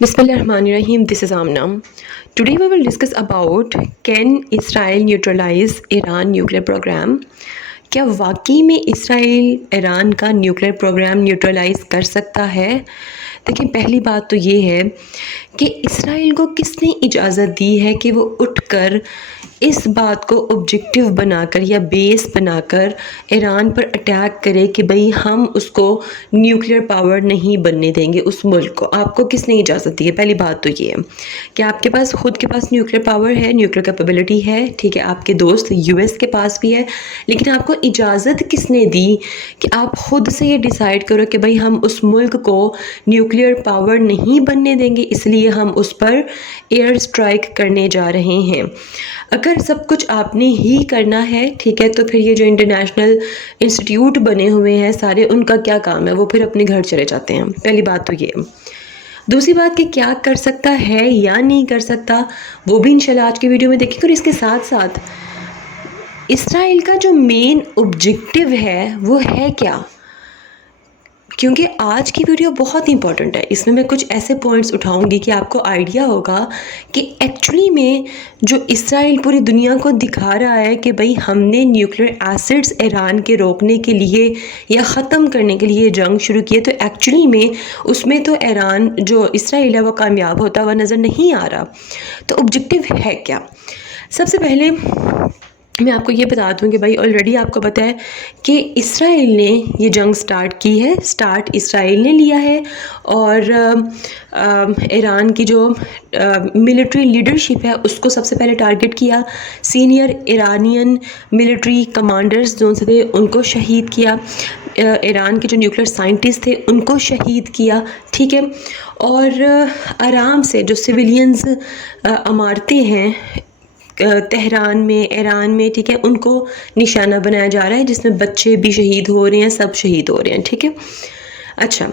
Bismillahirrahmanirrahim. This is Amna. Today we will discuss about can Israel neutralize Iran nuclear program. क्या वाकई में Israel Iran का nuclear programme neutralise कर सकता है? देखिए, पहली बात तो ये है कि इसराइल को किसने इजाज़त दी है कि वो उठकर इस बात को ऑब्जेक्टिव बनाकर या बेस बनाकर ईरान पर अटैक करे कि भाई हम उसको न्यूक्लियर पावर नहीं बनने देंगे उस मुल्क को। आपको किसने इजाज़त दी है? पहली बात तो ये है कि आपके पास खुद के पास न्यूक्लियर पावर है, न्यूक्लियर कैपेबिलिटी है, ठीक है, आपके दोस्त यूएस के पास भी है, लेकिन आपको इजाज़त किसने दी कि आप खुद से ये डिसाइड करो कि भाई हम उस मुल्क को न्यूक्लियर पावर नहीं बनने देंगे, इसलिए हम उस पर एयर स्ट्राइक करने जा रहे हैं। अगर सब कुछ आपने ही करना है, ठीक है, तो फिर ये जो इंटरनेशनल इंस्टीट्यूट बने हुए हैं सारे, उनका क्या काम है? वो फिर अपने घर चले जाते हैं। पहली बात तो ये। दूसरी बात कि क्या कर सकता है या नहीं कर सकता, वो भी इंशाल्लाह आज की वीडियो में देखेंगे। और इसके साथ साथ इसराइल का जो मेन ऑब्जेक्टिव है वो है क्या, क्योंकि आज की वीडियो बहुत इंपॉर्टेंट है। इसमें मैं कुछ ऐसे पॉइंट्स उठाऊंगी कि आपको आइडिया होगा कि एक्चुअली में जो इसराइल पूरी दुनिया को दिखा रहा है कि भाई हमने न्यूक्लियर एसिड्स ईरान के रोकने के लिए या ख़त्म करने के लिए जंग शुरू की है, तो एक्चुअली में उसमें तो ईरान जो इसराइल है वो कामयाब होता हुआ नज़र नहीं आ रहा। तो ऑब्जेक्टिव है क्या? सबसे पहले मैं आपको ये बता दूं कि भाई ऑलरेडी आपको पता है कि इसराइल ने ये जंग स्टार्ट की है, स्टार्ट इसराइल ने लिया है। और ईरान की जो मिलिट्री लीडरशिप है उसको सबसे पहले टारगेट किया। सीनियर ईरानियन मिलिट्री कमांडर्स जो थे उनको शहीद किया। ईरान के जो न्यूक्लियर साइंटिस्ट थे उनको शहीद किया, ठीक है। और आराम से जो सिविलियंस इमारतें हैं तेहरान में, ईरान में, ठीक है, उनको निशाना बनाया जा रहा है, जिसमें बच्चे भी शहीद हो रहे हैं, सब शहीद हो रहे हैं, ठीक है। अच्छा,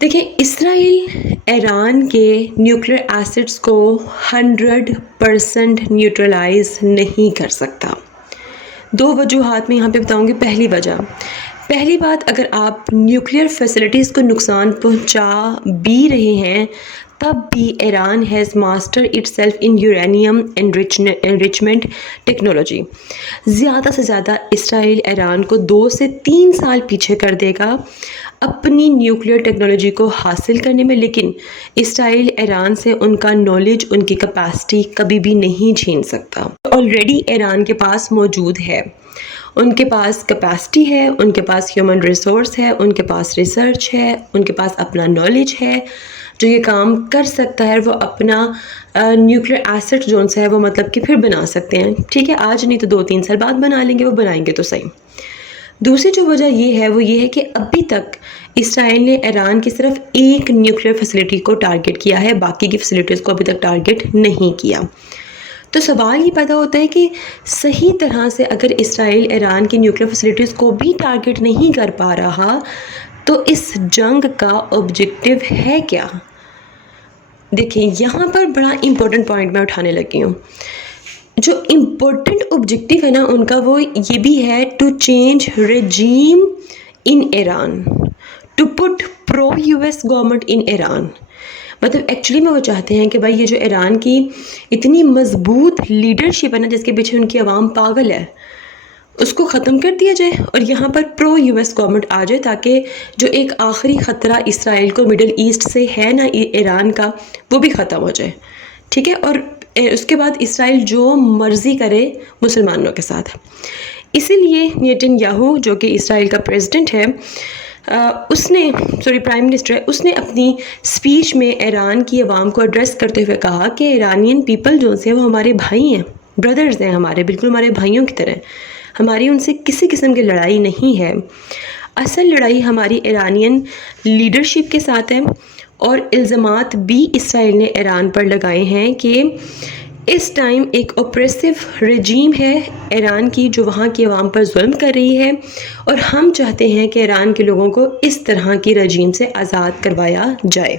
देखिए, इसराइल ईरान के न्यूक्लियर एसिड्स को 100% न्यूट्रलाइज नहीं कर सकता। दो वजूहात में यहाँ पे बताऊँगी। पहली बात, अगर आप न्यूक्लियर फैसिलिटीज़ को नुकसान पहुँचा भी रहे हैं तब भी Iran has master itself in uranium enrichment technology. ज़्यादा से ज़्यादा इसराइल ईरान को 2 से 3 साल पीछे कर देगा अपनी न्यूक्लियर टेक्नोलॉजी को हासिल करने में, लेकिन इसराइल ईरान से उनका नॉलेज, उनकी कैपेसिटी कभी भी नहीं छीन सकता। ऑलरेडी ईरान के पास मौजूद है, उनके पास कैपेसिटी है, उनके पास ह्यूमन रिसोर्स है, उनके पास रिसर्च है, उनके पास अपना नॉलेज है जो ये काम कर सकता है। वो अपना न्यूक्लियर एसिड जोन सा है वो मतलब कि फिर बना सकते हैं, ठीक है। आज नहीं तो 2-3 साल बाद बना लेंगे, वो बनाएंगे तो सही। दूसरी जो वजह ये है कि अभी तक इसराइल ने ईरान की सिर्फ एक न्यूक्लियर फैसिलिटी को टारगेट किया है, बाकी की फैसिलिटीज़ को अभी तक टारगेट नहीं किया। तो सवाल ये पैदा होता है कि सही तरह से अगर इसराइल ईरान की न्यूक्लियर फैसिलिटीज़ को भी टारगेट नहीं कर पा रहा तो इस जंग का ऑब्जेक्टिव है क्या? देखिए, यहाँ पर बड़ा इम्पोर्टेंट पॉइंट मैं उठाने लगी हूँ। जो इम्पोर्टेंट ऑब्जेक्टिव है ना उनका, वो ये भी है to change regime in Iran, to put pro US government in Iran. मतलब एक्चुअली में वो चाहते हैं कि भाई ये जो ईरान की इतनी मजबूत लीडरशिप है ना, जिसके पीछे उनकी आवाम पागल है, उसको ख़त्म कर दिया जाए और यहाँ पर प्रो यूएस गवर्नमेंट आ जाए, ताकि जो एक आखिरी ख़तरा इसराइल को मिडल ईस्ट से है ना ईरान का, वो भी ख़त्म हो जाए, ठीक है। और उसके बाद इसराइल जो मर्ज़ी करे मुसलमानों के साथ। इसीलिए नेतन्याहू जो कि इसराइल का प्रेसिडेंट है, प्राइम मिनिस्टर है, उसने अपनी स्पीच में ईरान की आवाम को एड्रेस करते हुए कहा कि ईरानियन पीपल जो हैं वो हमारे भाई हैं, ब्रदर्स हैं हमारे, बिल्कुल हमारे भाइयों की तरह। हमारी उनसे किसी किस्म की लड़ाई नहीं है। असल लड़ाई हमारी ईरानियन लीडरशिप के साथ है। और इल्ज़ामात भी इसराइल ने ईरान पर लगाए हैं कि इस टाइम एक ऑप्रेसिव रेजीम है ईरान की जो वहाँ की आवाम पर जुल्म कर रही है, और हम चाहते हैं कि ईरान के लोगों को इस तरह की रेजीम से आज़ाद करवाया जाए।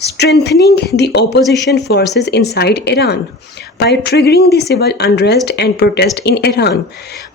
strengthening the opposition forces inside Iran by triggering the civil unrest and protest in Iran.